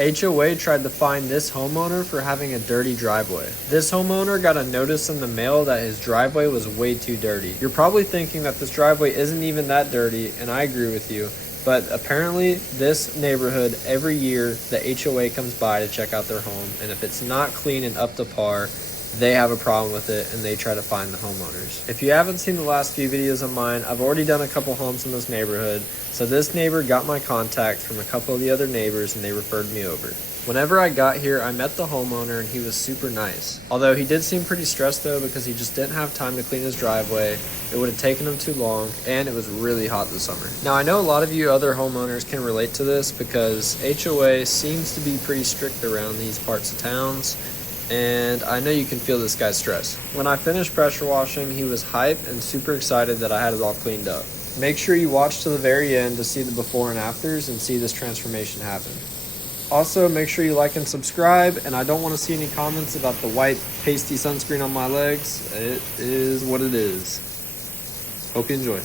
HOA tried to fine this homeowner for having a dirty driveway. This homeowner got a notice in the mail that his driveway was way too dirty. You're probably thinking that this driveway isn't even that dirty, and I agree with you. But apparently this neighborhood, every year the HOA comes by to check out their home, and if it's not clean and up to par, they have a problem with it and they try to fine the homeowners. If you haven't seen the last few videos of mine, I've already done a couple homes in this neighborhood. So this neighbor got my contact from a couple of the other neighbors and they referred me over. Whenever I got here, I met the homeowner and he was super nice. Although he did seem pretty stressed though, because he just didn't have time to clean his driveway. It would have taken him too long, and it was really hot this summer. Now I know a lot of you other homeowners can relate to this because HOA seems to be pretty strict around these parts of towns. And I know you can feel this guy's stress. When I finished pressure washing, he was hyped and super excited that I had it all cleaned up. Make sure you watch to the very end to see the before and afters and see this transformation happen. Also, make sure you like and subscribe, and I don't want to see any comments about the white pasty sunscreen on my legs. It is what it is. Hope you enjoy.